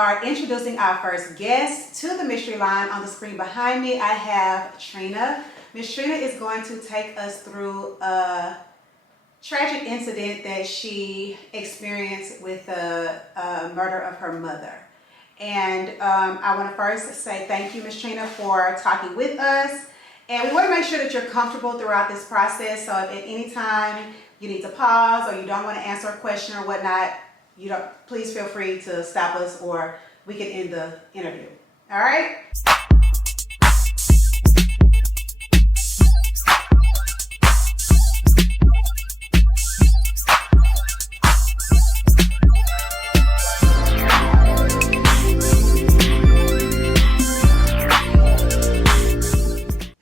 Are introducing our first guest to the mystery line. On the screen behind me, I have Trina. Miss Trina is going to take us through a tragic incident that she experienced with the murder of her mother. And I want to first say thank you, Miss Trina, for talking with us. And we want to make sure that you're comfortable throughout this process. So if at any time you need to pause or you don't want to answer a question or whatnot, please feel free to stop us or we can end the interview. All right?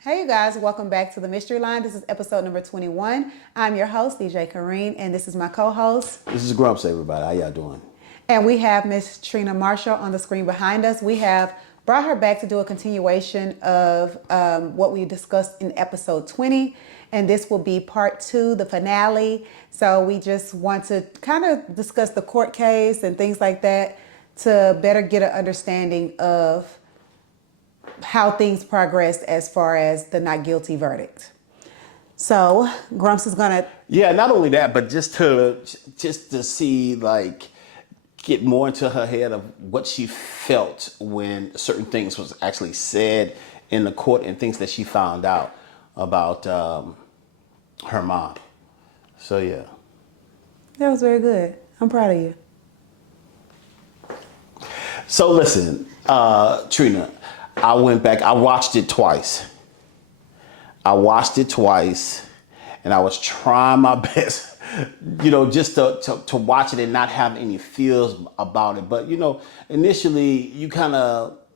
Hey you guys, welcome back to the Mystery Line. This is episode number 21. I'm your host, DJ Kareen, and this is my co-host. This is Grumps, everybody. How y'all doing? And we have Miss Trina Marshall on the screen behind us. We have brought her back to do a continuation of what we discussed in episode 20. And this will be part 2, the finale. So we just want to kind of discuss the court case and things like that to better get an understanding of how things progressed as far as the not guilty verdict. So Grumps is gonna... Yeah, not only that, but just to see, like, get more into her head of what she felt when certain things was actually said in the court and things that she found out about her mom. So yeah. That was very good. I'm proud of you. So listen, Trina, I went back, I watched it twice. And I was trying my best, just to watch it and not have any feels about it. But, initially you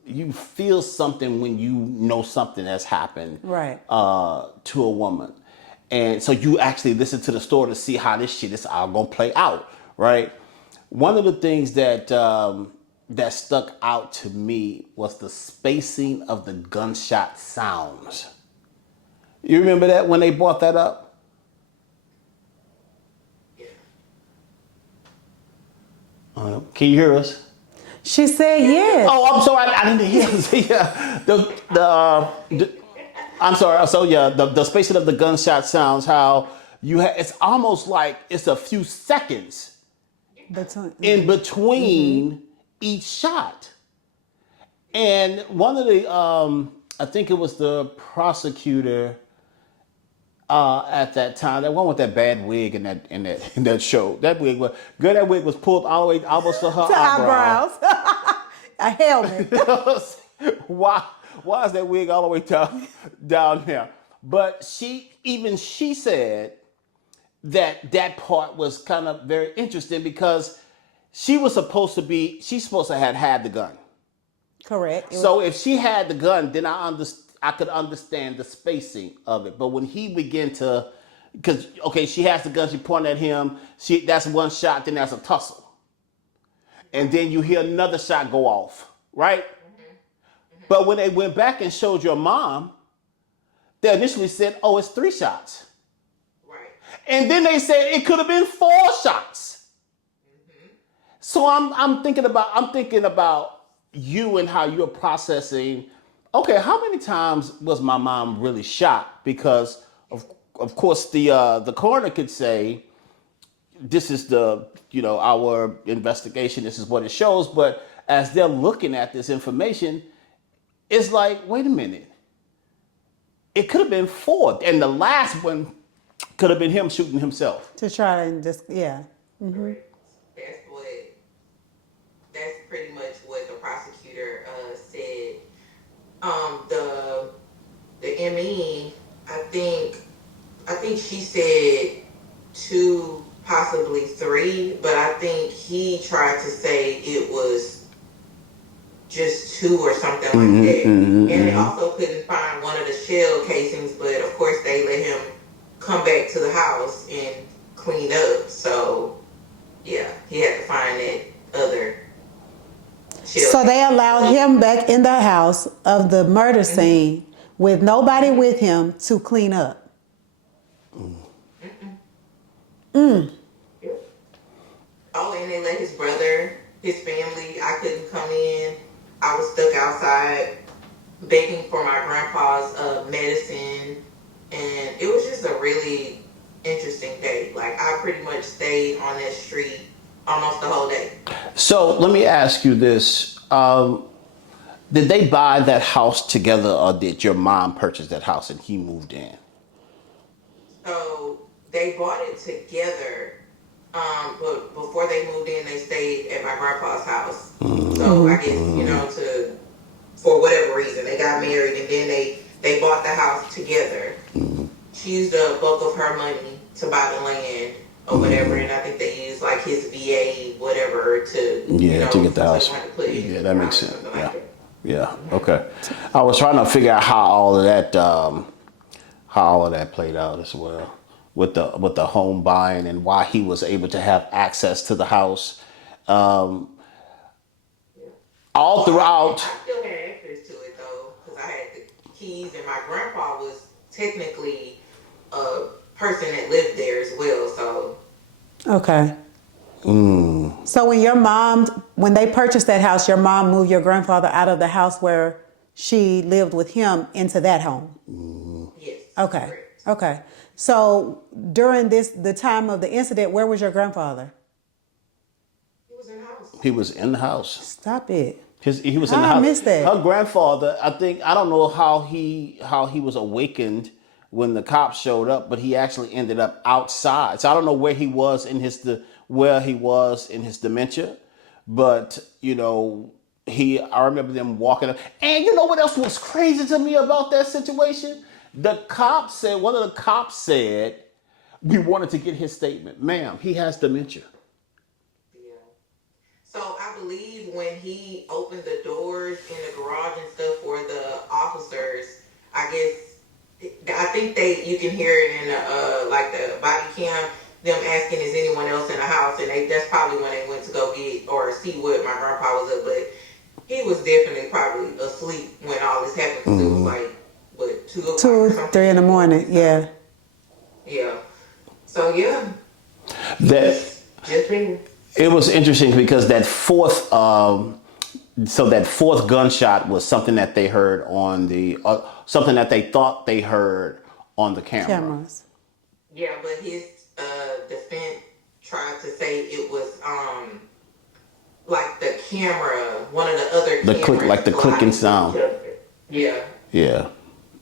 you feel something when you know something has happened right. To a woman. And so you actually listen to the story to see how this shit is all gonna play out, right? One of the things that stuck out to me was the spacing of the gunshot sounds. You remember that when they brought that up? Can you hear us? She said yes. Oh, I'm sorry, I didn't hear us. Yeah, I'm sorry. So yeah, the spacing of the gunshot sounds. How it's almost like it's a few seconds in between each shot. And one of the, I think it was the prosecutor at that time, that one with that bad wig in that show. That wig was pulled all the way almost to her eyebrows. A helmet. Why is that wig all the way down there? But she said that part was kind of very interesting because she's supposed to have had the gun. Correct. So if she had the gun, then I could understand the spacing of it. But when he began to, because she has the gun, she pointed at him. That's one shot, then that's a tussle, and then you hear another shot go off, right? Mm-hmm. But when they went back and showed your mom, they initially said, "Oh, it's 3 shots," right? And then they said it could have been 4 shots. Mm-hmm. So I'm thinking about you and how you're processing. Okay, how many times was my mom really shot? Because of course the coroner could say, this is our investigation, this is what it shows, but as they're looking at this information, it's like, wait a minute. It could have been 4, and the last one could have been him shooting himself. To try and just, yeah. Mm-hmm. That's pretty much what the prosecutor said. The ME, I think she said 2, possibly 3, but I think he tried to say it was just 2 or something like that. And they also couldn't find one of the shell casings, but of course they let him come back to the house and clean up. So yeah, he had to find that other. So they allowed him back in the house of the murder scene with nobody with him to clean up. Oh, and they let his brother his family. I couldn't come in. I was stuck outside begging for my grandpa's medicine, and it was just a really interesting day. Like, I pretty much stayed on that street almost the whole day. So let me ask you this. Did they buy that house together, or did your mom purchase that house and he moved in? So they bought it together, but before they moved in, they stayed at my grandpa's house. So I guess, for whatever reason, they got married, and then they bought the house together. She used a bulk of her money to buy the land or whatever, and I think they used like his VA whatever to to get the house. Yeah, that makes sense. Yeah. Okay. I was trying to figure out how all of that played out as well, with the home buying and why he was able to have access to the house. All throughout. I still had access to it though, because I had the keys, and my grandpa was technically a person that lived there as well. So. Okay. So when they purchased that house, your mom moved your grandfather out of the house where she lived with him into that home? Yes. Okay. Correct. Okay. So during the time of the incident, where was your grandfather? He was in the house. He was in the house. Stop it. He was in the I house. missed that. Her grandfather, I don't know how he was awakened when the cops showed up, but he actually ended up outside. So I don't know where he was in his dementia, but I remember them walking up. And you know what else was crazy to me about that situation? One of the cops said, we wanted to get his statement. Ma'am, he has dementia. Yeah. So I believe when he opened the doors in the garage and stuff for the officers, I think you can hear it in the body cam, them asking, is anyone else in the house? And that's probably when they went to go get or see what my grandpa was up. But he was definitely probably asleep when all this happened. Because it was like, 2 o'clock 2 or or something. 3 in the morning. Yeah. Yeah. So yeah. Just me. It was interesting because that fourth gunshot was something that they heard on something that they thought they heard on the Cameras. Yeah, but his defense tried to say it was like the camera, one of the other cameras. The click, like the clicking sound. Yeah. Yeah.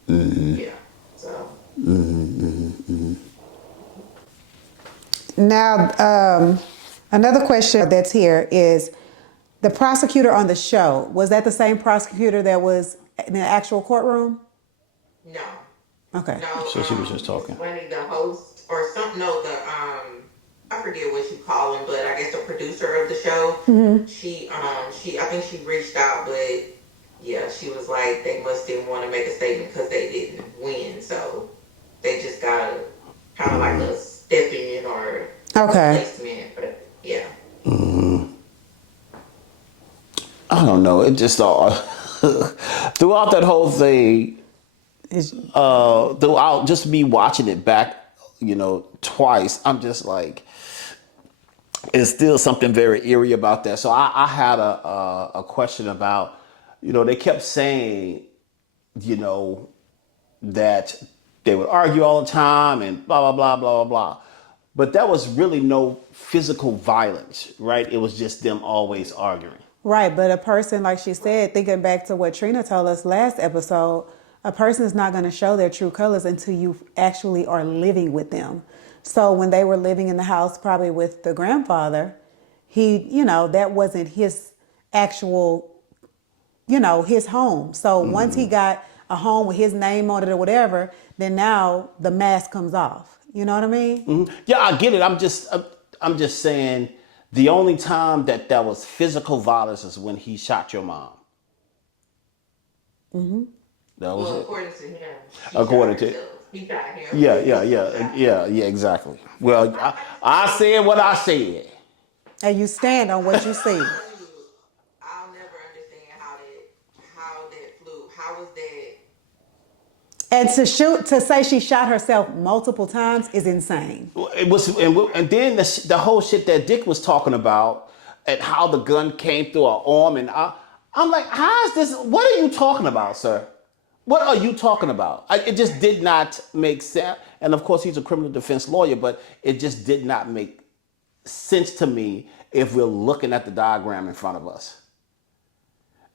Mm-hmm. Yeah. So. Now, another question that's here is, the prosecutor on the show, was that the same prosecutor that was in the actual courtroom? No. Okay. No. So she was just talking. Funny, the host or something. No, I forget what you call him, but I guess the producer of the show. Mm-hmm. She I think she reached out, but yeah, she was like, they must didn't want to make a statement because they didn't win, so they just gotta kind of like a step in or replacement. But yeah. I don't know. It just all throughout that whole thing. Throughout just me watching it back, twice, I'm just like, it's still something very eerie about that. So I had a question about, they kept saying, that they would argue all the time and blah, blah, blah, blah, blah, blah. But that was really no physical violence, right? It was just them always arguing. Right, but a person, like she said, thinking back to what Trina told us last episode, a person is not going to show their true colors until you actually are living with them. So when they were living in the house, probably with the grandfather, that wasn't his actual, his home. So once he got a home with his name on it or whatever, then now the mask comes off. You know what I mean? Mm-hmm. Yeah, I get it. I'm just saying, the only time that was physical violence is when he shot your mom. Mm-hmm. That was it. According to him. According to he shot him. Yeah, exactly. Well, I said what I said. And you stand on what you see. I'll never understand how that flew. How was that? And to say she shot herself multiple times is insane. It was, and then the whole shit that Dick was talking about, and how the gun came through her arm, and I'm like, how is this? What are you talking about, sir? What are you talking about? It just did not make sense. And of course, he's a criminal defense lawyer, but it just did not make sense to me if we're looking at the diagram in front of us.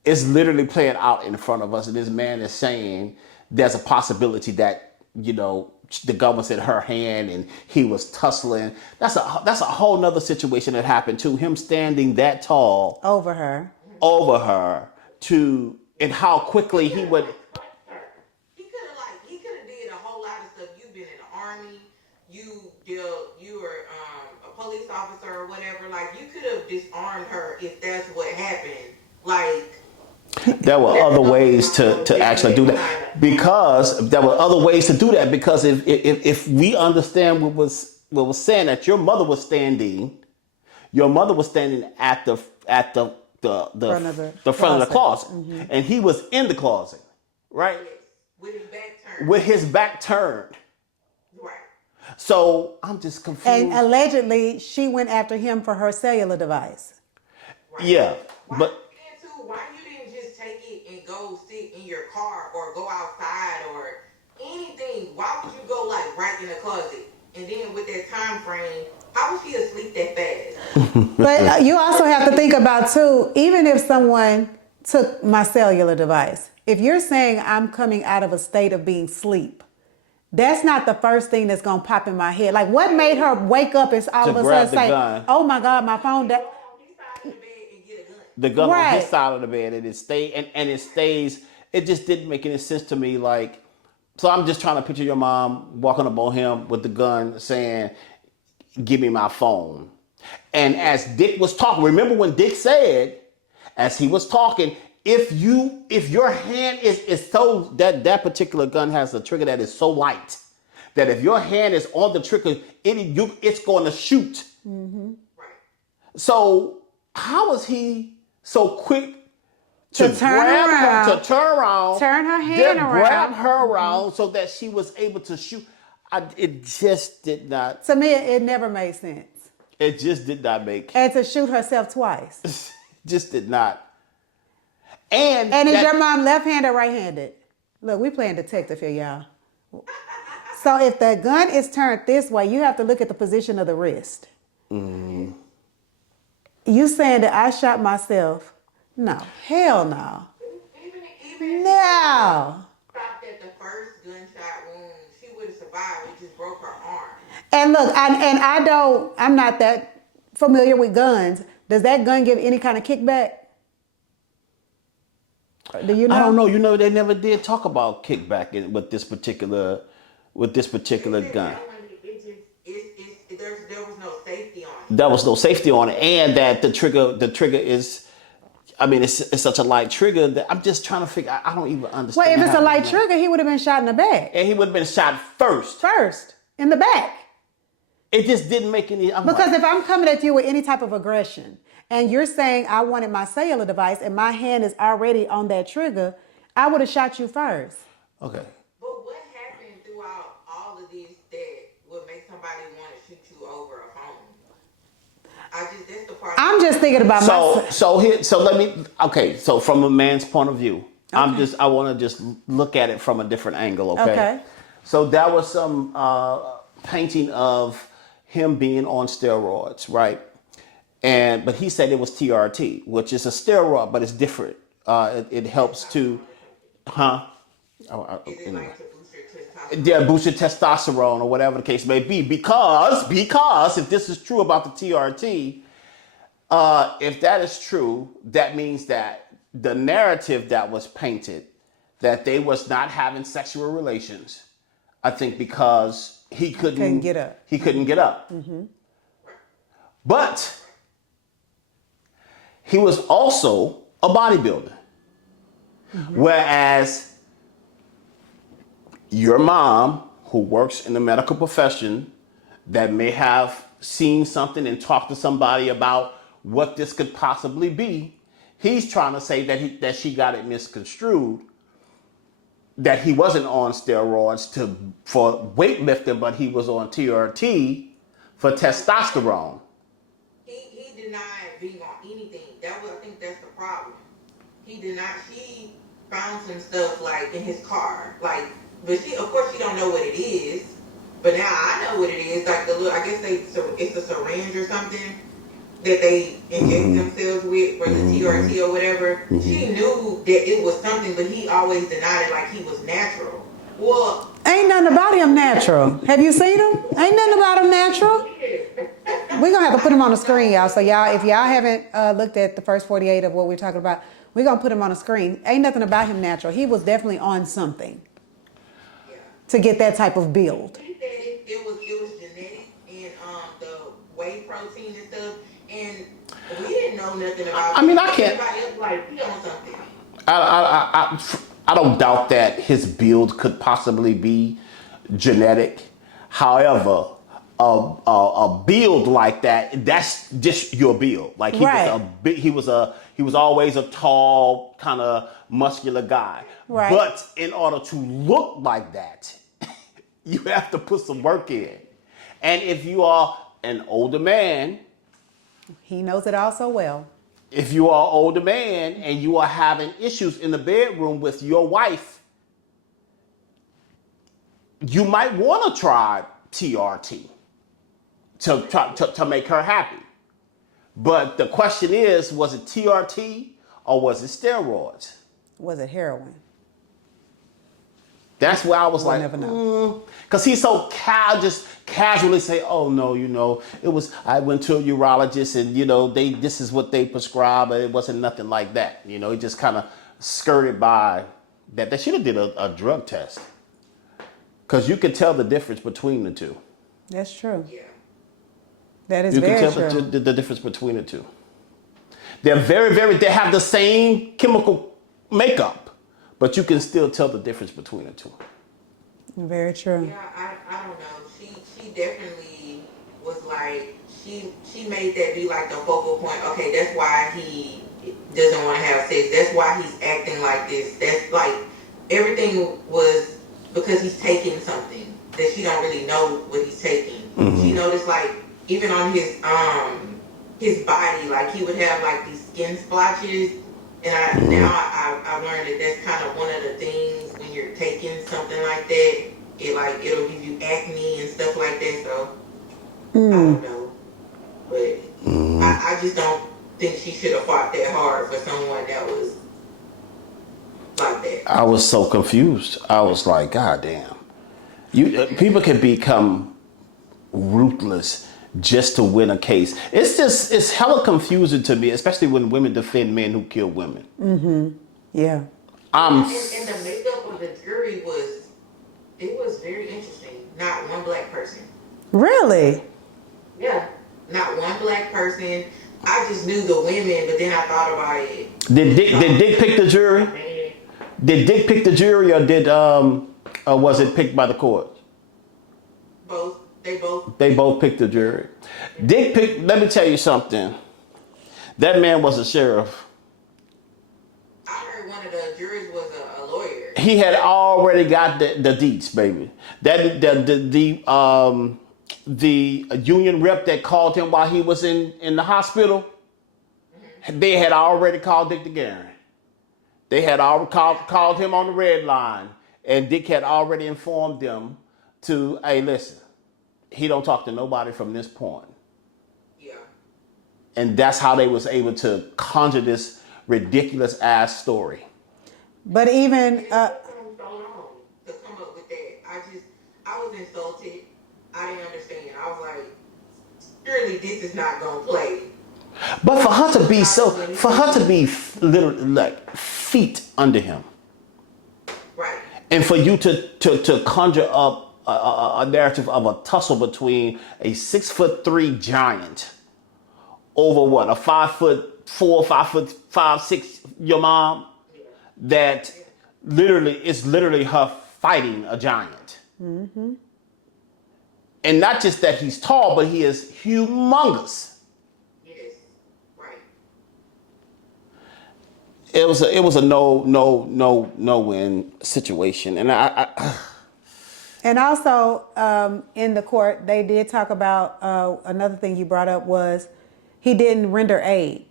It's literally playing out in front of us, and this man is saying there's a possibility that, you know, the gun was in her hand and he was tussling. That's a whole nother situation that happened too. Him standing that tall over her to, and how quickly he would. He could have did a whole lot of stuff. You've been in the army, you were a police officer or whatever. Like, you could have disarmed her if that's what happened. Like, there were other ways to actually do that, because there were other ways to do that, because if we understand what was saying, that your mother was standing at the front of the closet, mm-hmm. and he was in the closet, right? With his back turned. Right. So I'm just confused. And allegedly, she went after him for her cellular device. Right. Yeah, but. Why you didn't just take it and go sit in your car or go outside or anything? Why would you go like right in the closet? And then with that time frame, how was she asleep that fast? But you also have to think about too, even if someone took my cellular device, if you're saying I'm coming out of a state of being asleep, that's not the first thing that's going to pop in my head. Like, what made her wake up and all of a sudden say, gun. Oh my God, my phone... The gun right. on his side of the bed, and it stayed, and it stays. It just didn't make any sense to me. Like, so I'm just trying to picture your mom walking up on him with the gun, saying, "Give me my phone." And as Dick was talking, remember when Dick said, as he was talking, if your hand is so that particular gun has a trigger that is so light that if your hand is on the trigger, it's going to shoot. Mm-hmm. Right. So how is he so quick to turn around, turn her hand around, grab her around, so that she was able to shoot? It just did not. To me, it never made sense. It just did not make. And to shoot herself twice. Just did not. And is your mom left-handed or right-handed? Look, we playing detective here, y'all. So if the gun is turned this way, you have to look at the position of the wrist. Mm. You saying that I shot myself? No. Hell no. Even no. Stopped at the first gunshot wound, she would have survived. It just broke her arm. And look, I'm not that familiar with guns. Does that gun give any kind of kickback? Do you know? I don't know. You know, they never did talk about kickback with this particular gun. There was no safety on it. There was no safety on it, and that the trigger is, I mean, it's such a light trigger that I'm just trying to figure. I don't even understand. Well, if it's a light trigger, he would have been shot in the back. And he would have been shot first. In the back. It just didn't make any. Because if I'm coming at you with any type of aggression, and you're saying I wanted my cellular device, and my hand is already on that trigger, I would have shot you first. Okay. But what happened throughout all of this that would make somebody want to shoot you over a phone? That's the part. I'm just thinking about myself. So from a man's point of view, okay. I want to just look at it from a different angle. Okay. So there was some painting of him being on steroids, right? But he said it was TRT, which is a steroid, but it's different. It helps to, anyway. Yeah, boost your testosterone or whatever the case may be. Because if this is true about the TRT, if that is true, that means that the narrative that was painted, that they was not having sexual relations, I think because he couldn't get up. He couldn't get up. Mm-hmm. But he was also a bodybuilder. Mm-hmm. Whereas your mom, who works in the medical profession, that may have seen something and talked to somebody about what this could possibly be, he's trying to say that she got it misconstrued, that he wasn't on steroids for weightlifting, but he was on TRT for testosterone. He denied being on He did not. She found some stuff like in his car, like, but she, of course, she don't know what it is. But now I know what it is. Like the little, I guess it's a syringe or something that they inject themselves with for the TRT or whatever. She knew that it was something, but he always denied it like he was natural. Well, ain't nothing about him natural. Have you seen him? Ain't nothing about him natural. We're gonna have to put him on the screen, y'all. So y'all, if y'all haven't looked at the first 48 of what we're talking about, we're gonna put him on the screen. Ain't nothing about him natural. He was definitely on something to get that type of build. He said it was genetic and the whey protein and stuff, and we didn't know nothing about. I mean, I can't. Everybody else like he on something. I don't doubt that his build could possibly be genetic. However, a build like that's just your build. Like he was always a tall, kind of muscular guy. Right. But in order to look like that, you have to put some work in. And if you are an older man, He knows it all so well. if you are an older man and you are having issues in the bedroom with your wife, you might want to try TRT to make her happy. But the question is, was it TRT or was it steroids? Was it heroin? That's where I was We'll like, never know. because he's so just casually say, oh no, it was, I went to a urologist and this is what they prescribe, but it wasn't nothing like that. He just kind of skirted by that. They should have did a drug test, because you could tell the difference between the two. That's true. Yeah. That is You can very tell true. the difference between the two. They're they have the same chemical makeup, but you can still tell the difference between the two. Very true. Yeah, I don't know. She definitely was like she made that be like the focal point. Okay, that's why he doesn't want to have sex. That's why he's acting like this. That's like everything was because he's taking something that she don't really know what he's taking. She noticed like even on his body, like he would have like these skin splotches. And I've learned that that's kind of one of the things when you're taking something like that. It'll give you acne and stuff like that. So I don't know, but I just don't think she should have fought that hard for someone that was like that. I was so confused. I was like, God damn, people can become ruthless just to win a case. It's hella confusing to me, especially when women defend men who kill women. Yeah. And the makeup of the jury was very interesting. Not one black person. Really? Yeah, not one black person. I just knew the women, but then I thought about it. Did Dick pick the jury? Did Dick pick the jury, or was it picked by the court? Both. They both picked the jury. Dick picked. Let me tell you something. That man was a sheriff. I heard one of the jurors was a lawyer. He had already got the deets, baby. That the union rep that called him while he was in the hospital. They had already called Dick DeGuerin. They had already called him on the red line, and Dick had already informed them to, hey, listen, he don't talk to nobody from this point. Yeah. And that's how they was able to conjure this ridiculous ass story. But even So long to come up with that. I was insulted. I didn't understand. I was like, surely this is not gonna play. But for her to be literally like feet under him, Right. and for you to conjure up a narrative of a tussle between a 6'3" giant over what, a 5'4", 5'5", your mom, that is literally her fighting a giant. And not just that he's tall, but he is humongous. Yes. Right. It was a no win situation, and And also, in the court, they did talk about another thing you brought up was he didn't render aid.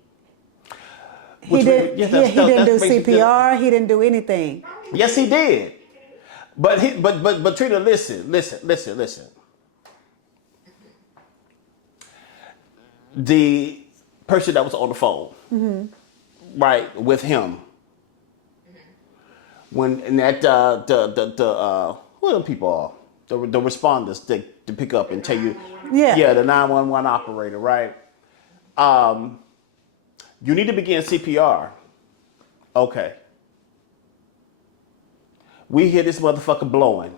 He did. Yeah, He didn't do basically- CPR. He didn't do anything. Yes, he did. But Trina, listen. The person that was on the phone, right, with him, when and that who them people are, the responders to pick up and tell you, Yeah. the 911 operator, right? You need to begin CPR. Okay. We hear this motherfucker blowing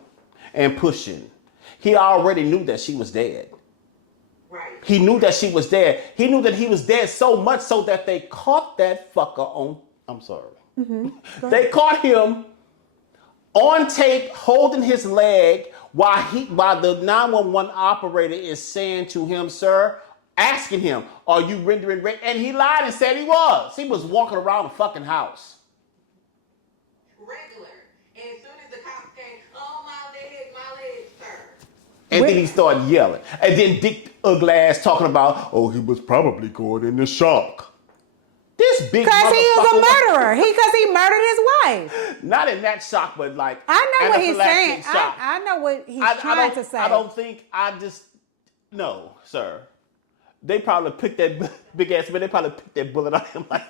and pushing. He already knew that she was dead. Right. He knew that she was dead. He knew that he was dead so much so that they caught that fucker on. I'm sorry. They caught him on tape holding his leg while the 911 operator is saying to him, sir, asking him, are you rendering rape? And he lied and said he was. He was walking around the fucking house. Regular. And as soon as the cops came, oh, my leg, sir. And then he started yelling. And then Dick Ugly ass talking about, oh, he was probably going into shock. This big Because he was a motherfucker murderer. Because he murdered his wife. not in that shock, but like I know what he's saying. anaphylactic shock. I know what he's I trying don't- to say. I don't think no, sir. They probably picked that big ass man. They probably picked that bullet out of him like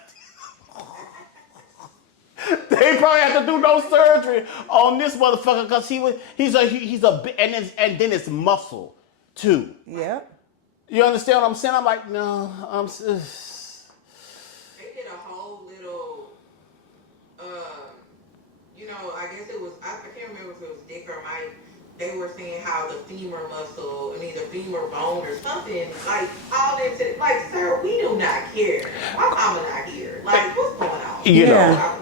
they probably have to do no surgery on this motherfucker because he's a and then it's muscle too. Yep. You understand what I'm saying? I'm like, no, They did a whole little, I guess it was, I can't remember if it was Dick or Mike. They were saying how the femur muscle, the femur bone or something, like all that, like, sir, we do not care. My mama not here. Like, what's going on? You know. Yeah.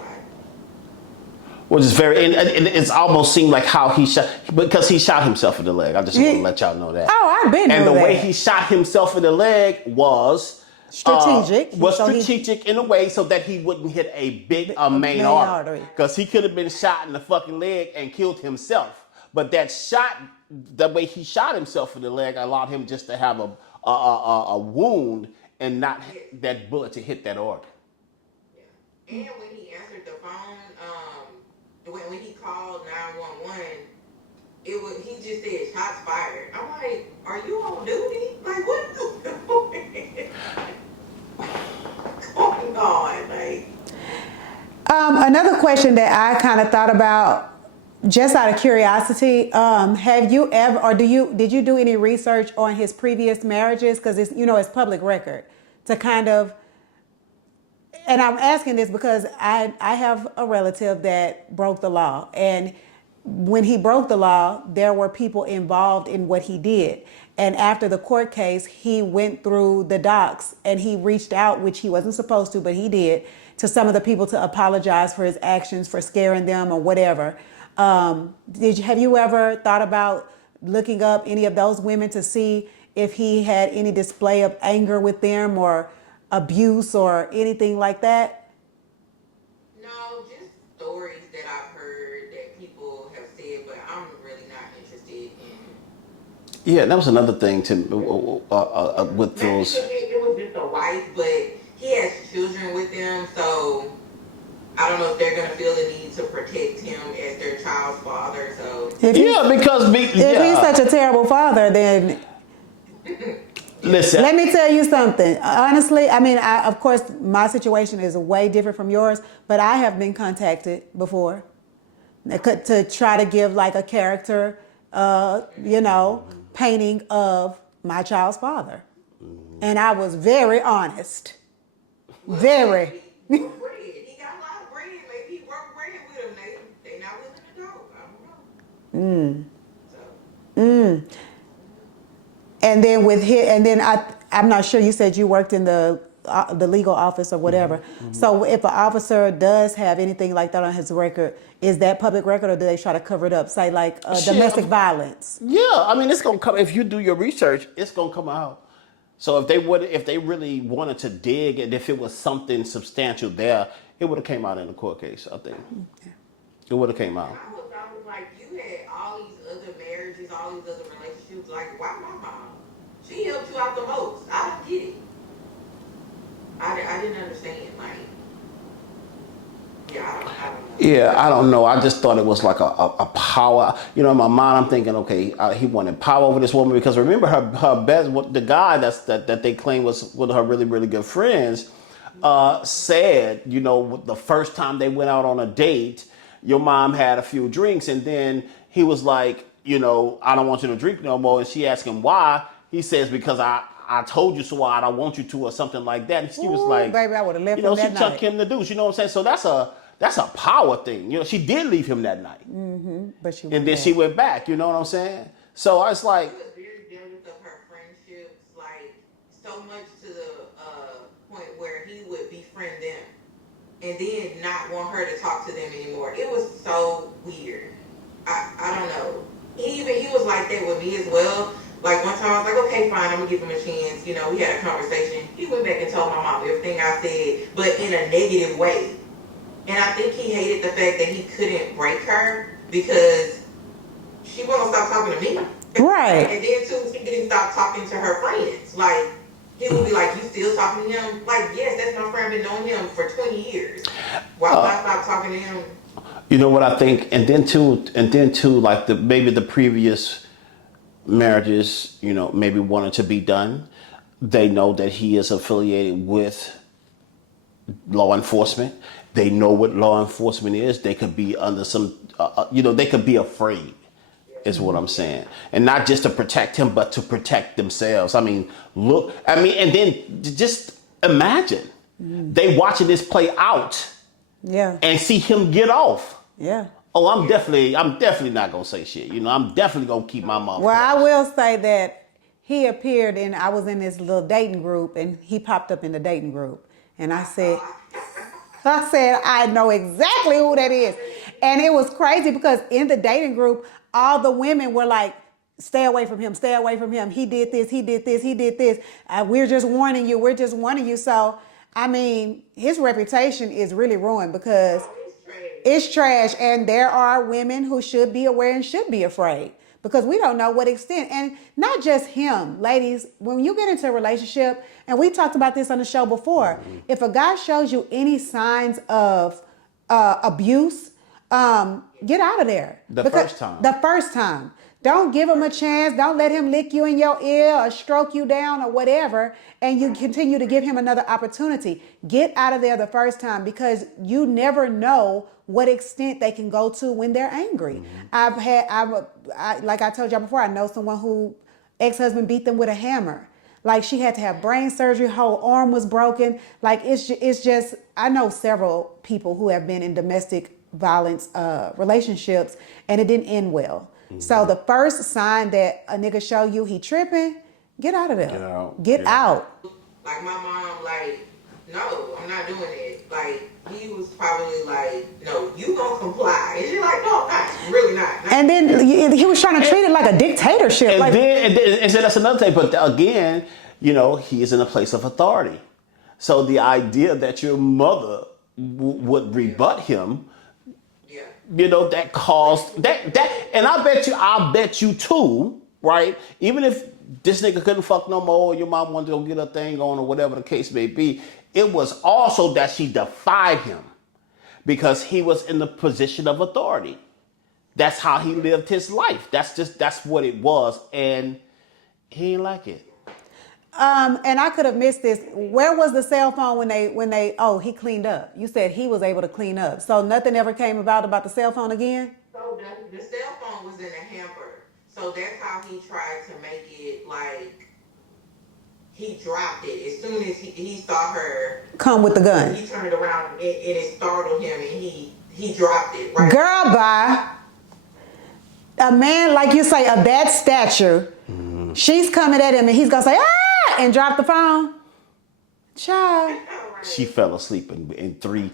Which is very, and it's almost seemed like how he shot, because he shot himself in the leg. I just want to let y'all know that. Oh, I've been And through the way that. he shot himself in the leg was Strategic. Was So he- strategic in a way so that he wouldn't hit a main main artery. artery. Because he could have been shot in the fucking leg and killed himself. But that shot, the way he shot himself in the leg, allowed him just to have a wound and not that bullet to hit that organ. Yeah. And when he answered the phone, when he called 911, he just said shots fired. I'm like, are you on duty? Like, what is going on? Like, Another question that I kind of thought about, just out of curiosity, have you ever, or did you do any research on his previous marriages? Because it's public record to kind of. And I'm asking this because I have a relative that broke the law. And when he broke the law, there were people involved in what he did. And after the court case, he went through the docs and he reached out, which he wasn't supposed to, but he did, to some of the people to apologize for his actions, for scaring them or whatever. Have you ever thought about looking up any of those women to see if he had any display of anger with them or abuse or anything like that? no, just stories that I've heard that people have said, but I'm really not interested in. Yeah, that was another thing to with Maybe those. it was just a wife, but he has children with them, so I don't know if they're gonna feel the need to protect him as their child's father. So If he's such a terrible father, then listen. let me tell you something. Honestly, of course, my situation is way different from yours, but I have been contacted before to try to give like a character, painting of my child's father. And I was very honest. Very. bread. He got a lot of bread. Maybe he broke bread with him. They not willing to go. I don't know. So And then I'm not sure, you said you worked in the legal office or whatever. Mm-hmm. So if an officer does have anything like that on his record, is that public record or do they try to cover it up? Say like domestic violence. Yeah, it's gonna come if you do your research. It's gonna come out. So if they really wanted to dig, and if it was something substantial there, it would have came out in the court case. I think it would have came out. I was like, you had all these other marriages, all these other relationships. Like, why my mom? She helped you out the most. I don't get it. I didn't understand. Like, Yeah, I don't know. I just thought it was like a power. You know, in my mind, I'm thinking, okay, he wanted power over this woman because remember her best, the guy that they claim was one of her really really good friends, said, you know, the first time they went out on a date, your mom had a few drinks, and then he was like, you know, I don't want you to drink no more, and she asked him why. He says because I told you so, I don't want you to, or something like that. And she was Ooh, like, baby, I would have left you know, him she that took night. him the deuce. You know what I'm saying? So that's a power thing. You know, she did leave him that night, But she and then she went back. You know what I'm saying? So I was like, She was very jealous of her friendships, like so much to the point where he would befriend them and then not want her to talk to them anymore. It was so weird. I don't know. He was like that with me as well. Like one time I was like, okay, fine, I'm gonna give him a chance. You know, we had a conversation. He went back and told my mom everything I said, but in a negative way. And I think he hated the fact that he couldn't break her because she won't stop talking to me. Right. And then too, she didn't stop talking to her friends. Like he would be like, "You still talking to him?" Like, yes, that's my friend. I've been knowing him for 20 years. Why would I stop talking to him? you know what I think, and then too, like maybe the previous marriages, you know, maybe wanted to be done. They know that he is affiliated with law enforcement. They know what law enforcement is. They could be under some, you know, they could be afraid, is what I'm saying. And not just to protect him, but to protect themselves. I mean, look, I mean, and then just imagine they watching this play out Yeah. and see him get off. Yeah. Oh, I'm definitely not gonna say shit. You know, I'm definitely gonna keep my mouth Well, I closed. will say that he appeared I was in this little dating group and he popped up in the dating group. And I said, I know exactly who that is. And it was crazy because in the dating group, all the women were like, stay away from him, stay away from him. He did this, he did this, he did this. We're just warning you, we're just warning you. So, I mean, his reputation is really ruined because it's trash. And there are women who should be aware and should be afraid because we don't know what extent. And not just him, ladies, when you get into a relationship, and we talked about this on the show before, if a guy shows you any signs of abuse, get out of there. First time. The first time. Don't give him a chance. Don't let him lick you in your ear or stroke you down or whatever. And you continue to give him another opportunity. Get out of there the first time because you never know what extent they can go to when they're angry. Like I told y'all before, I know someone who ex-husband beat them with a hammer. Like she had to have brain surgery, whole arm was broken. Like it's just, I know several people who have been in domestic violence relationships and it didn't end well. So the first sign that a nigga show you he tripping, get out of there. Get out. Like my mom, like, no, I'm not doing it. Like he was probably like, no, you gonna comply, and she's like, no, I'm not, really not. And then he was trying to treat it like a dictatorship. And like, then so that's another thing. But again, you know, he is in a place of authority. So the idea that your mother would rebut him, you know, that caused that, and I bet you too, right? Even if this nigga couldn't fuck no more, your mom wanted to go get her thing on or whatever the case may be, it was also that she defied him because he was in the position of authority. That's how he lived his life. That's what it was, and he ain't like it. And I could have missed this. Where was the cell phone when they he cleaned up? You said he was able to clean up. So nothing ever came about the cell phone again? So the cell phone was in a hamper. So that's how he tried to make it like he dropped it. As soon as he saw her Come with the gun. he turned around and it startled him and he dropped it. Right? Girl, bye. A man, like you say, of that stature, she's coming at him and he's gonna say, ah, and drop the phone. Child. She fell asleep in 3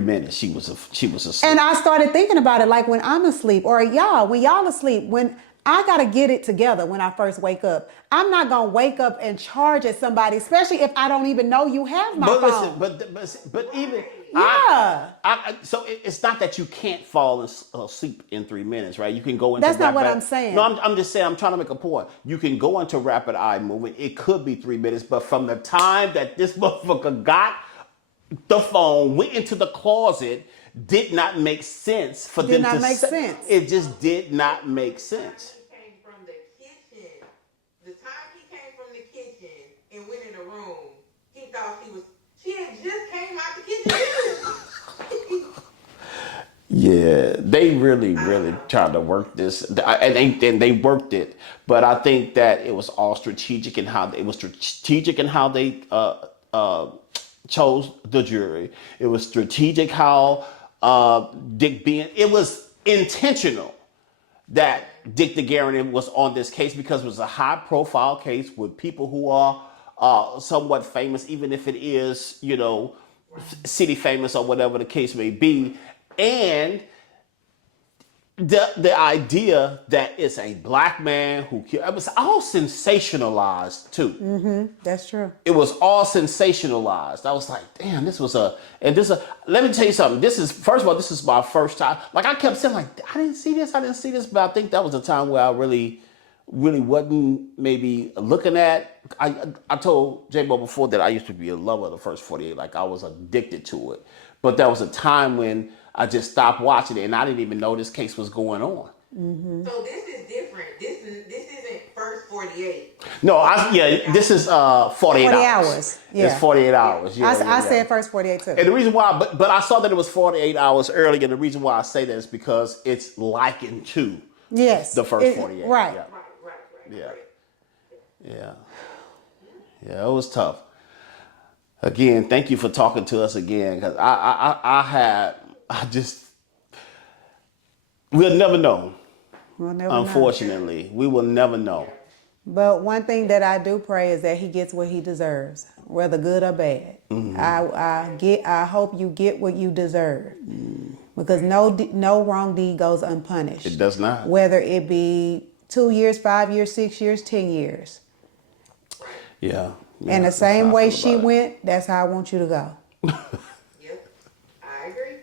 minutes. She was asleep. And I started thinking about it like when I'm asleep or when y'all asleep, when I got to get it together when I first wake up. I'm not going to wake up and charge at somebody, especially if I don't even know you have my phone. Listen, but even Yeah. So it's not that you can't fall asleep in 3 minutes, right? You can go into That's not what I'm saying. No, I'm just saying. I'm trying to make a point. You can go into rapid eye movement. It could be 3 minutes, but from the time that this motherfucker got the phone, went into the closet, did not make sense for Did them not to make say. sense. It just did not make sense. He came from the kitchen. The time he came from the kitchen and went in the room, he thought she had just came out the kitchen. Yeah, they really tried to work this, and they worked it. But I think that it was all strategic in how they chose the jury. It was strategic how Dick being. It was intentional that Dick DeGuerin was on this case because it was a high-profile case with people who are somewhat famous, even if it is, city famous or whatever the case may be, and the idea that it's a black man who killed. It was all sensationalized too. That's true. It was all sensationalized. I was like, damn, this was let me tell you something. This is my first time. Like I kept saying, like, I didn't see this, but I think that was a time where I really wasn't maybe looking at. I told J-Bo before that I used to be a lover of the first 48. Like I was addicted to it. But there was a time when I just stopped watching it and I didn't even know this case was going on. So this is different. This isn't first 48. No, this is 48 hours. Yeah. It's 48 hours. Yeah, I said first 48 too. And the reason why, but I saw that it was 48 hours early, and the reason why I say that is because it's likened to the first 48. Right. Yeah. Yeah, it was tough. Again, thank you for talking to us again, because we'll never know. Unfortunately, we will never know. But one thing that I do pray is that he gets what he deserves, whether good or bad. I hope you get what you deserve, because no wrong deed goes unpunished. It does not. Whether it be 2 years, 5 years, 6 years, 10 years. Yeah. And the same way she went, that's how I want you to go. Yep, I agree.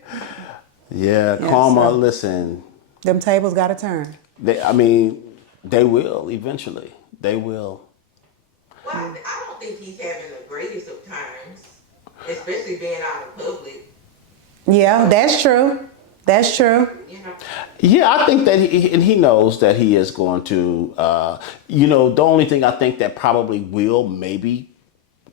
Yeah, karma. Listen. Them tables got to turn. They will eventually. They will. Well, I don't think he's having the greatest of times, especially being out in public. Yeah, that's true. That's true. Yeah, I think that he knows that he is going to. The only thing I think that probably will maybe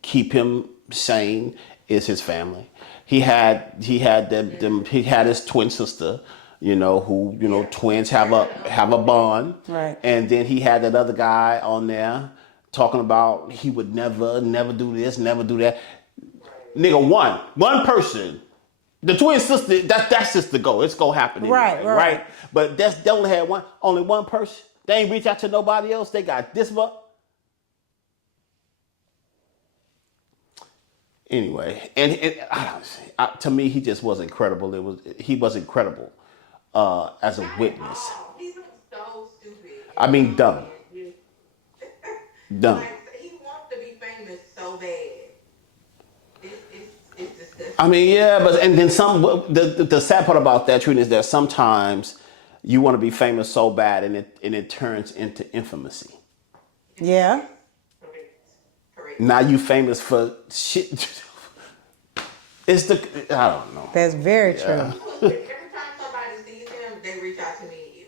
keep him sane is his family. He had his twin sister. Who twins have a bond, right? And then he had that other guy on there talking about he would never do this, never do that. Nigga, one person, the twin sister, that's just the goal. It's gonna happen anyway, right? But they only had only one person. They ain't reach out to nobody else. They got this much. Anyway, and to me, he just was incredible. He was incredible. As a witness. He's so stupid. Dumb. Dumb. He wants to be famous so bad. It's disgusting. And then the sad part about that, Trina, is that sometimes you want to be famous so bad and it turns into infamousy. Yeah. Correct. Now you famous for shit. I don't know. That's very true. Every time somebody sees him, they reach out to me,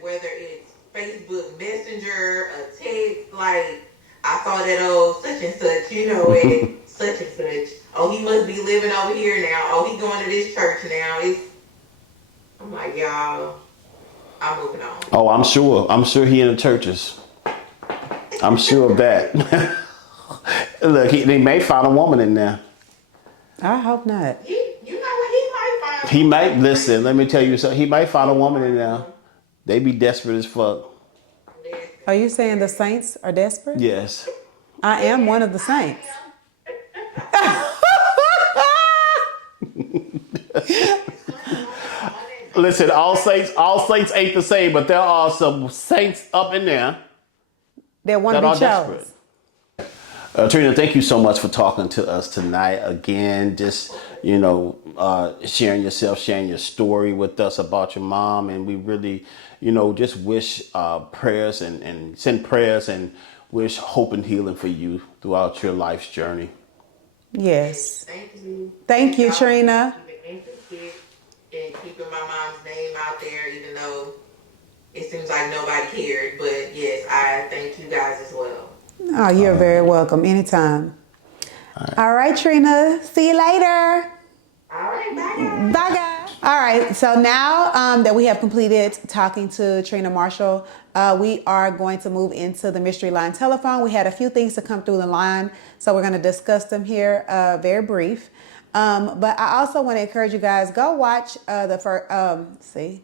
whether it's Facebook Messenger, a text, like, I saw that old such and such, and such and such. Oh, he must be living over here now. Oh, he going to this church now. I'm like, y'all, I'm moving on. Oh, I'm sure he in the churches. I'm sure of that. Look, they may find a woman in there. I hope not. You know what? He might find. He might listen. Let me tell you something. He might find a woman in there. They be desperate as fuck. Are you saying the saints are desperate? Yes. I am one of the saints. Listen, all saints ain't the same, but there are some saints up in there that want to be chosen. Trina, thank you so much for talking to us tonight. Again, just, sharing yourself, sharing your story with us about your mom. And we really, just wish prayers and send prayers and wish hope and healing for you throughout your life's journey. Yes. Thank you. Thank you, Trina. keeping my mom's name out there, even though it seems like nobody cared. But yes, I thank you guys as well. Oh, you're very welcome. Anytime. All right, Trina. See you later. All right, bye guys. Bye, guys. All right. So now that we have completed talking to Trina Marshall, we are going to move into the mystery line telephone. We had a few things to come through the line, so we're going to discuss them here, very brief. But I also want to encourage you guys, go watch the first. See,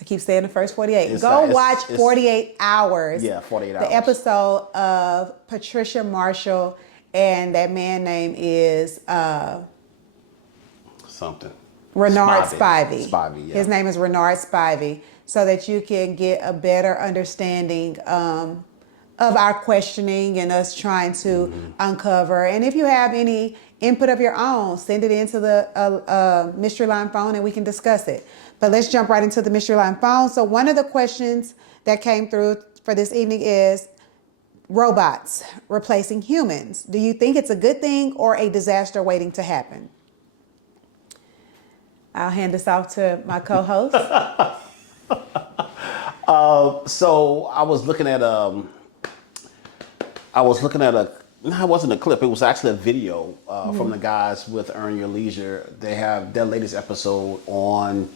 I keep saying the first 48. Watch 48 Hours. Yeah, 48 Hours. The episode of Patricia Marshall, and that man name is something. Renard Spivey. Spivey, yeah. His name is Renard Spivey, so that you can get a better understanding of our questioning and us trying to uncover. And if you have any input of your own, send it into the mystery line phone and we can discuss it. But let's jump right into the mystery line phone. So one of the questions that came through for this evening is robots replacing humans. Do you think it's a good thing or a disaster waiting to happen? I'll hand this off to my co-host. So I was looking at no, it wasn't a clip. It was actually a video from the guys with Earn Your Leisure. They have their latest episode on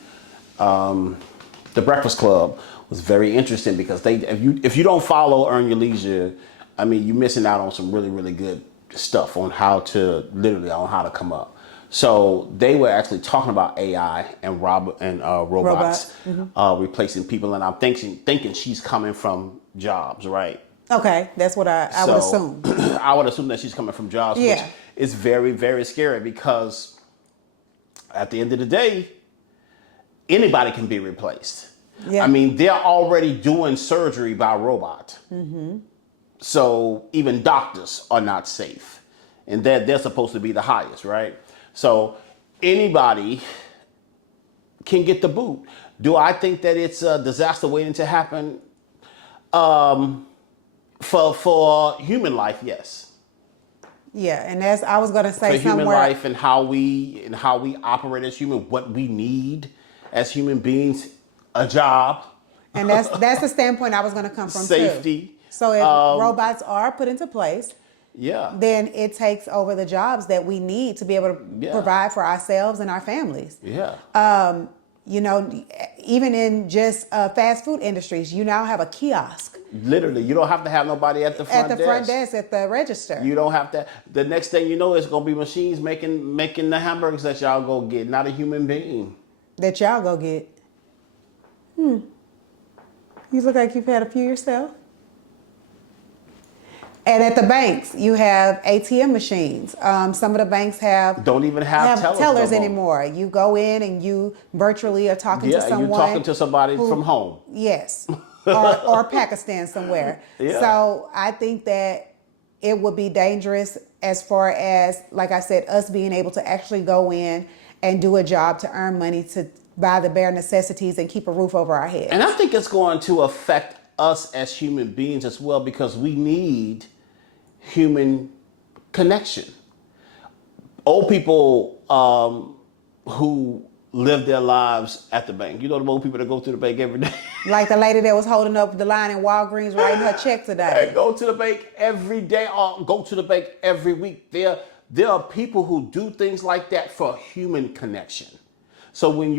The Breakfast Club. Was very interesting because if you don't follow Earn Your Leisure, I mean, you're missing out on some really, really good stuff on how to come up. So they were actually talking about AI and robots replacing people, and I'm thinking she's coming from jobs, right? Okay, that's what I would assume. I would assume that she's coming from jobs, which is very, very scary because at the end of the day, anybody can be replaced. Yeah. I mean, they're already doing surgery by robot. So even doctors are not safe, and they're supposed to be the highest, right? So anybody can get the boot. Do I think that it's a disaster waiting to happen? For human life, yes. Yeah, and as I was going to say, for human life and how we operate as human, what we need as human beings, a job. And that's the standpoint I was going to come from. Safety. Too. So if robots are put into place, then it takes over the jobs that we need to be able to provide for ourselves and our families. Yeah. You know, even in just fast food industries, you now have a kiosk. Literally, you don't have to have nobody at the front desk. Front desk, at the register. You don't have to. The next thing you know, it's going to be machines making the hamburgers that y'all go get, not a human being. That y'all go get. You look like you've had a few yourself. And at the banks, you have ATM machines. Some of the banks don't even have tellers anymore. You go in and you virtually are talking to someone. Yeah, you're talking to somebody from home. Yes, or Pakistan somewhere. Yeah. So I think that it would be dangerous as far as, like I said, us being able to actually go in and do a job to earn money to buy the bare necessities and keep a roof over our head. And I think it's going to affect us as human beings as well, because we need human connection. Old people who live their lives at the bank. You know the old people that go to the bank every day. Like the lady that was holding up the line in Walgreens writing her check today. Go to the bank every day or go to the bank every week. There are people who do things like that for human connection. So when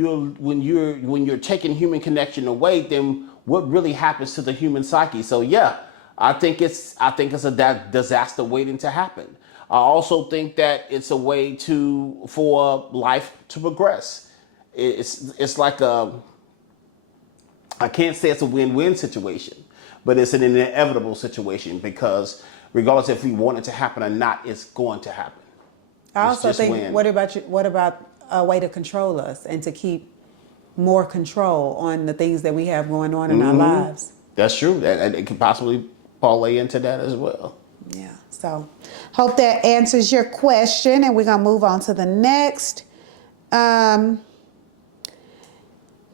you're taking human connection away, then what really happens to the human psyche? So yeah, I think it's a disaster waiting to happen. I also think that it's a way for life to progress. It's like I can't say it's a win-win situation, but it's an inevitable situation, because regardless if we want it to happen or not, it's going to happen. I also think, what about a way to control us and to keep more control on the things that we have going on in our lives? That's true. And it could possibly parlay into that as well. Yeah. So hope that answers your question, and we're going to move on to the next.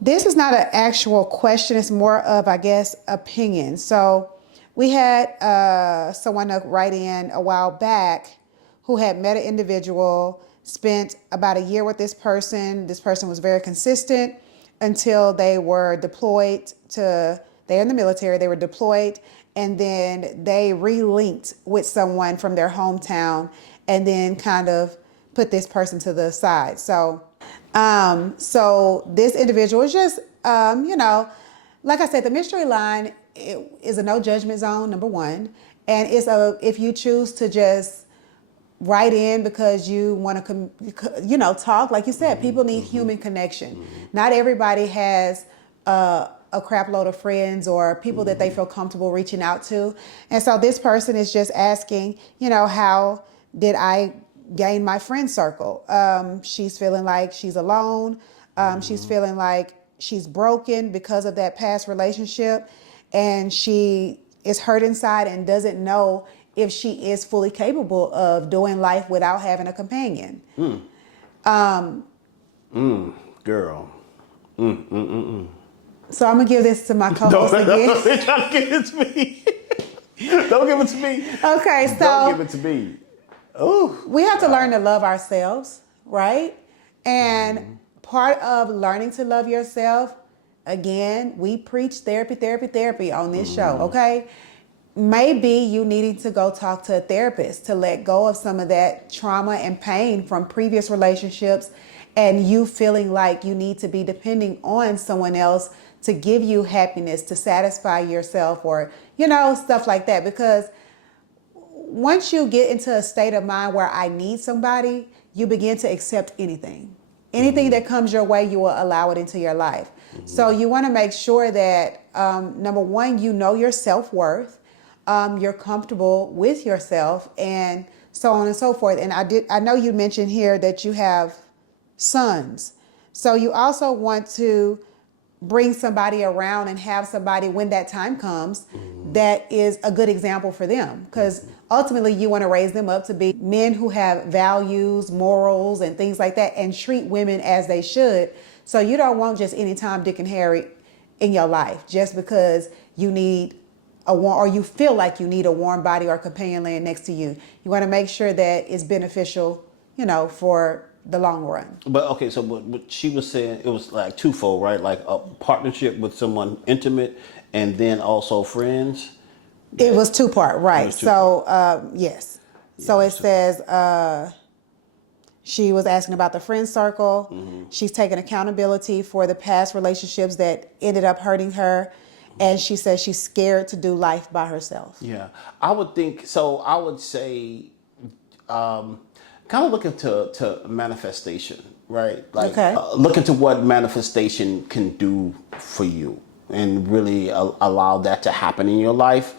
This is not an actual question. It's more of, I guess, opinion. So we had someone write in a while back who had met an individual spent about a year with this person. This person was very consistent until they were deployed they're in the military, they were deployed, and then they relinked with someone from their hometown and then kind of put this person to the side. So this individual is just, like I said, the mystery line is a no judgment zone, number one. And if you choose to just write in because you want to, talk, like you said, people need human connection. Not everybody has a crap load of friends or people that they feel comfortable reaching out to. And so this person is just asking, how did I gain my friend circle? She's feeling like she's alone. She's feeling like she's broken because of that past relationship. And she is hurt inside and doesn't know if she is fully capable of doing life without having a companion. Girl. So I'm gonna give this to my co-host again. Don't try to give it to me. Don't give it to me. Okay, so don't give it to me. Ooh. We have to learn to love ourselves, right? And part of learning to love yourself, again, we preach therapy on this show, okay? Maybe you needing to go talk to a therapist to let go of some of that trauma and pain from previous relationships, and you feeling like you need to be depending on someone else to give you happiness, to satisfy yourself, or, stuff like that. Because once you get into a state of mind where I need somebody, you begin to accept anything. Anything that comes your way, you will allow it into your life. So you want to make sure that, number one, you know your self-worth, you're comfortable with yourself, and so on and so forth. And I know you mentioned here that you have sons. So you also want to bring somebody around and have somebody when that time comes that is a good example for them. Because ultimately you want to raise them up to be men who have values, morals, and things like that, and treat women as they should. So you don't want just any Tom, Dick, and Harry in your life just because you need or you feel like you need a warm body or companion laying next to you. You want to make sure that it's beneficial, for the long run. But okay, so what she was saying, it was like twofold, right? Like a partnership with someone intimate, and then also friends. It was two-part, right? Was two-part. Yes. So it says she was asking about the friend circle. She's taking accountability for the past relationships that ended up hurting her. And she says she's scared to do life by herself. Yeah, I would think so. I would say, kind of look into manifestation, right? Like, Okay. Look into what manifestation can do for you, and really allow that to happen in your life.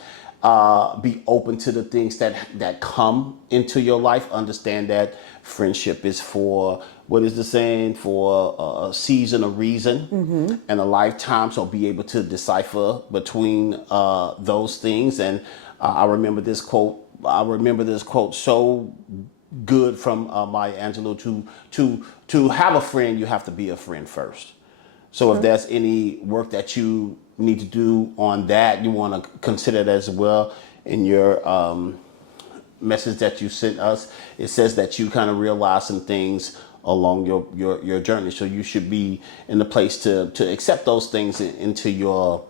Be open to the things that come into your life. Understand that friendship is for, what is the saying, for a season, a reason, and a lifetime. So be able to decipher between those things. And I remember this quote so good from Maya Angelou: to have a friend, you have to be a friend first. So if there's any work that you need to do on that, you want to consider that as well. In your message that you sent us, it says that you kind of realize some things along your journey. So you should be in the place to accept those things into your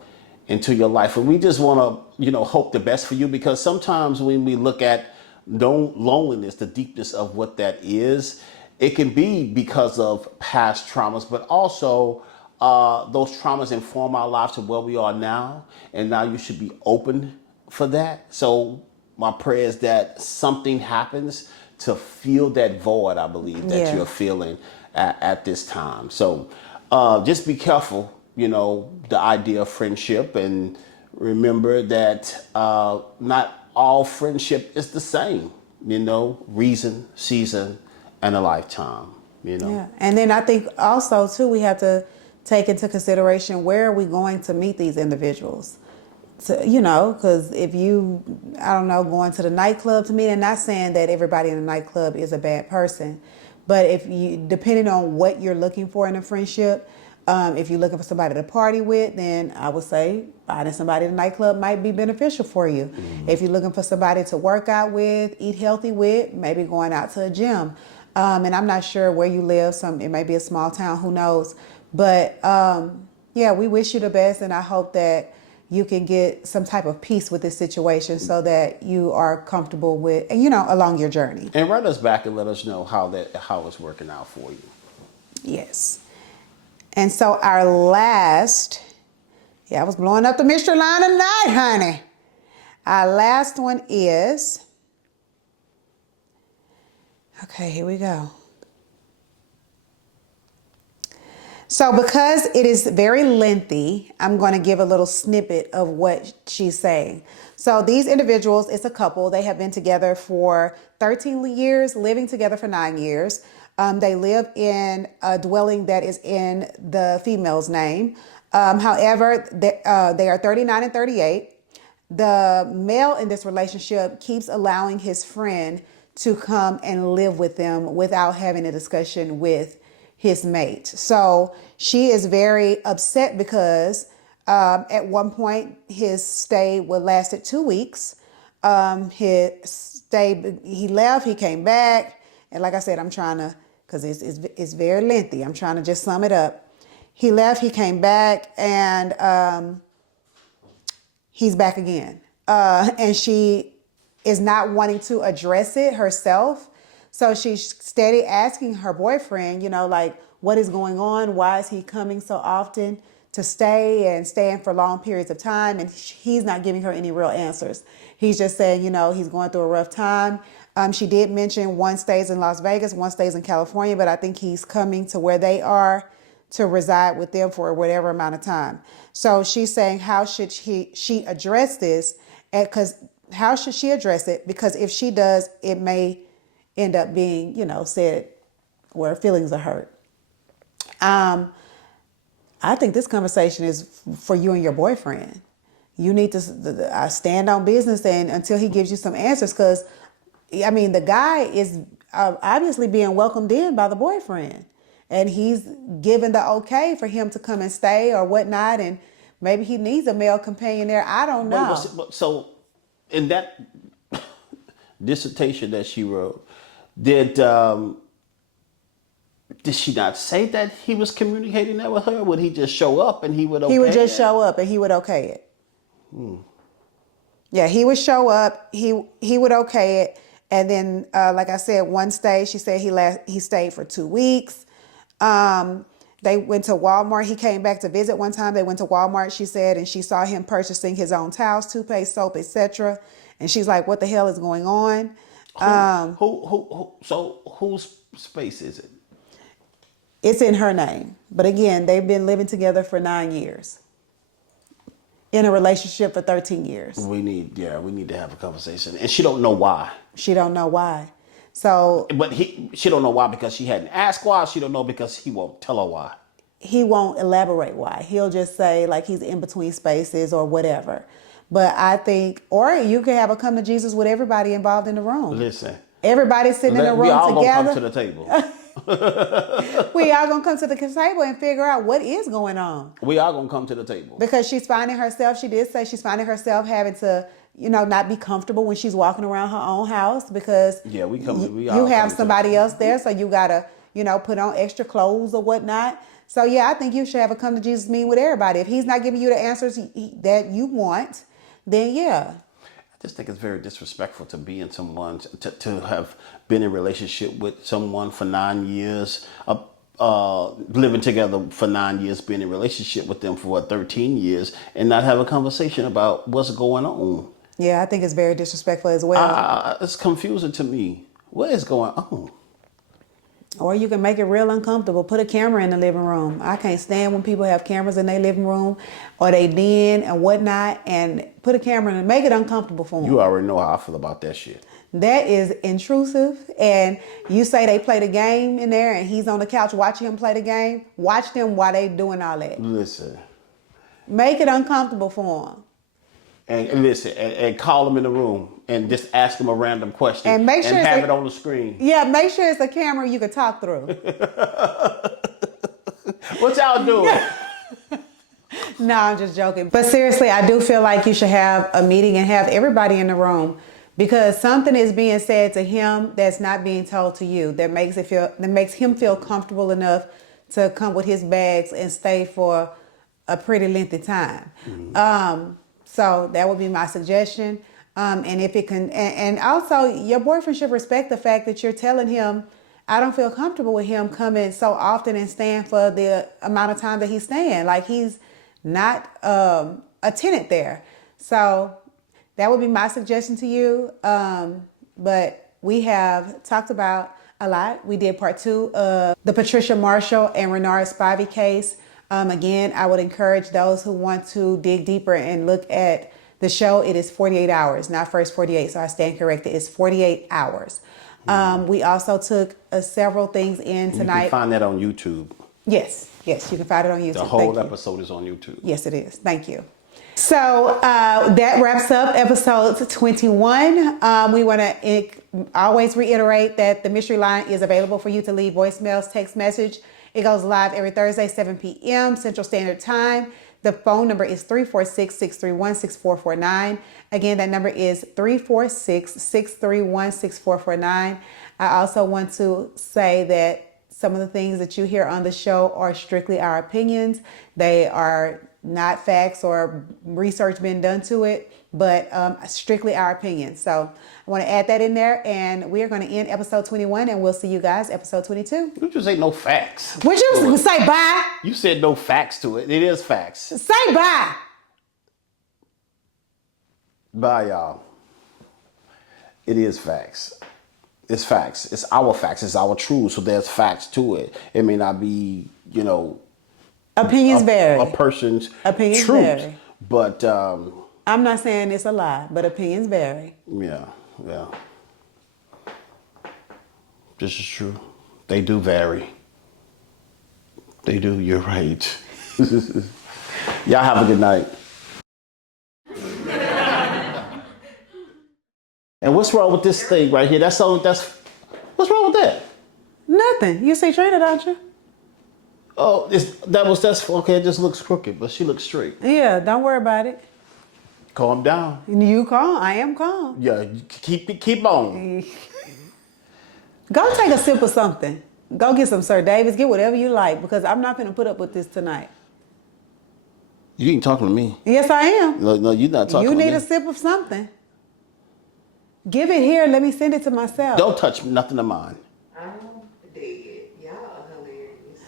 life. And we just want to, hope the best for you, because sometimes when we look at loneliness, the deepness of what that is, it can be because of past traumas, but also those traumas inform our lives to where we are now, and now you should be open for that. So my prayer is that something happens to fill that void, I believe, that you're feeling at this time. So just be careful, the idea of friendship, and remember that not all friendship is the same, reason, season, and a lifetime, Yeah. And then I think also too, we have to take into consideration, where are we going to meet these individuals? So, because if you, going to the nightclub to meet, and not saying that everybody in the nightclub is a bad person, but if you, depending on what you're looking for in a friendship, if you're looking for somebody to party with, then I would say finding somebody in the nightclub might be beneficial for you. If you're looking for somebody to work out with, eat healthy with, maybe going out to a gym. And I'm not sure where you live. It may be a small town, who knows? But yeah, we wish you the best, and I hope that you can get some type of peace with this situation so that you are comfortable with, along your journey. And write us back and let us know how it's working out for you. Yes. And so our last, I was blowing up the mystery line tonight, honey. Our last one is, okay, here we go. So because it is very lengthy, I'm going to give a little snippet of what she's saying. So these individuals, it's a couple. They have been together for 13 years, living together for 9 years. They live in a dwelling that is in the female's name. However, they are 39 and 38. The male in this relationship keeps allowing his friend to come and live with them without having a discussion with his mate. So she is very upset because at one point his stay lasted 2 weeks. He left, he came back. And like I said, I'm trying to, because it's very lengthy. I'm trying to just sum it up. He left, he came back, and he's back again. And she is not wanting to address it herself. So she's steady asking her boyfriend, like, what is going on? Why is he coming so often to stay and staying for long periods of time? And he's not giving her any real answers. He's just saying, he's going through a rough time. She did mention one stays in Las Vegas, one stays in California, but I think he's coming to where they are to reside with them for whatever amount of time. So she's saying, how should she address this? How should she address it? Because if she does, it may end up being, said where feelings are hurt. I think this conversation is for you and your boyfriend. You need to stand on business and until he gives you some answers. Because, the guy is obviously being welcomed in by the boyfriend. And he's given the okay for him to come and stay or whatnot. And maybe he needs a male companion there. I don't know. So in that dissertation that she wrote, did she not say that he was communicating that with her? Would he just show up and he would okay it? He would just show up and he would okay it. Yeah, he would show up, he would okay it. And then, like I said, one stay, she said he stayed for 2 weeks. They went to Walmart. He came back to visit one time. They went to Walmart, she said, and she saw him purchasing his own towels, toothpaste, soap, etc. And she's like, what the hell is going on? So whose space is it? It's in her name. But again, they've been living together for 9 years. In a relationship for 13 years. We need to have a conversation. And she don't know why. She don't know why. So, but she don't know why because she hadn't asked why. She don't know because he won't tell her why. He won't elaborate why. He'll just say like he's in between spaces or whatever. But I think, or you could have a come to Jesus with everybody involved in the room. Listen. Everybody sitting in the room together. We all gonna come to the table. We all gonna come to the table and figure out what is going on. We all gonna come to the table. Because she's finding herself, she did say she's finding herself having to, not be comfortable when she's walking around her own house because you have somebody else there, so you gotta, put on extra clothes or whatnot. So yeah, I think you should have a come to Jesus meeting with everybody. If he's not giving you the answers that you want, then yeah. I just think it's very disrespectful to be in someone, to have been in a relationship with someone for 9 years, living together for 9 years, being in a relationship with them for 13 years, and not have a conversation about what's going on. Yeah, I think it's very disrespectful as well. It's confusing to me. What is going on? Or you can make it real uncomfortable. Put a camera in the living room. I can't stand when people have cameras in their living room or they den and whatnot, and put a camera in and make it uncomfortable for them. You already know how I feel about that shit. That is intrusive. And you say they play the game in there and he's on the couch watching him play the game. Watch them while they doing all that. Listen. Make it uncomfortable for them. And listen, and call them in the room and just ask them a random question and make sure have it on the screen. Yeah, make sure it's a camera you can talk through. What y'all doing? No, I'm just joking. But seriously, I do feel like you should have a meeting and have everybody in the room because something is being said to him that's not being told to you, that makes him feel comfortable enough to come with his bags and stay for a pretty lengthy time. So that would be my suggestion. And if it can, and also your boyfriend should respect the fact that you're telling him, I don't feel comfortable with him coming so often and staying for the amount of time that he's staying. Like, he's not a tenant there. So that would be my suggestion to you. But we have talked about a lot. We did part 2 of the Patricia Marshall and Renard Spivey case. Again, I would encourage those who want to dig deeper and look at the show. It is 48 hours, not first 48. So I stand corrected. It's 48 hours. We also took several things in tonight. You can find that on YouTube. Yes, you can find it on YouTube. The whole episode is on YouTube. Yes, it is. Thank you. So that wraps up episode 21. We want to always reiterate that the mystery line is available for you to leave voicemails, text message. It goes live every Thursday, 7 p.m. Central Standard Time. The phone number is 346-631-6449. Again, that number is 346-631-6449. I also want to say that some of the things that you hear on the show are strictly our opinions. They are not facts or research been done to it, but strictly our opinions. So I want to add that in there, and we are going to end episode 21, and we'll see you guys episode 22. You just say no facts. Would you say bye? You said no facts to it. It is facts. Say bye. Bye, y'all. It is facts. It's facts. It's our facts. It's our truth. So there's facts to it. It may not be, Opinions vary. A person's Opinions truth. vary. But I'm not saying it's a lie, but opinions vary. Yeah. This is true. They do vary. They do. You're right. Y'all have a good night. And what's wrong with this thing right here? What's wrong with that? Nothing. You see Trina, don't you? Oh, that's okay. It just looks crooked, but she looks straight. Yeah, don't worry about it. Calm down. You calm. I am calm. Yeah, keep on. Go take a sip of something. Go get some Sir Davis. Get whatever you like, because I'm not going to put up with this tonight. You ain't talking to me. Yes, I am. No, you're not talking to me. You need a sip of something. Give it here. Let me send it to myself. Don't touch nothing of mine. I'm dead. Y'all are hilarious.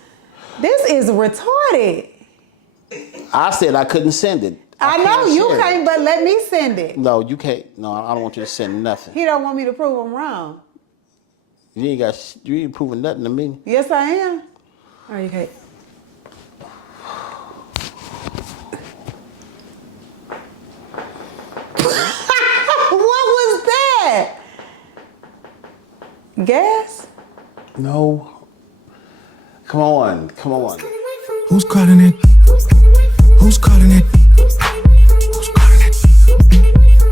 This is retarded. I said I couldn't send it. I know you can't, but let me send it. No, you can't. No, I don't want you to send nothing. He don't want me to prove him wrong. You ain't proving nothing to me. Yes, I am. Oh, you can't. What was that? Gas? No. Come on. Who's calling it? Who's calling it?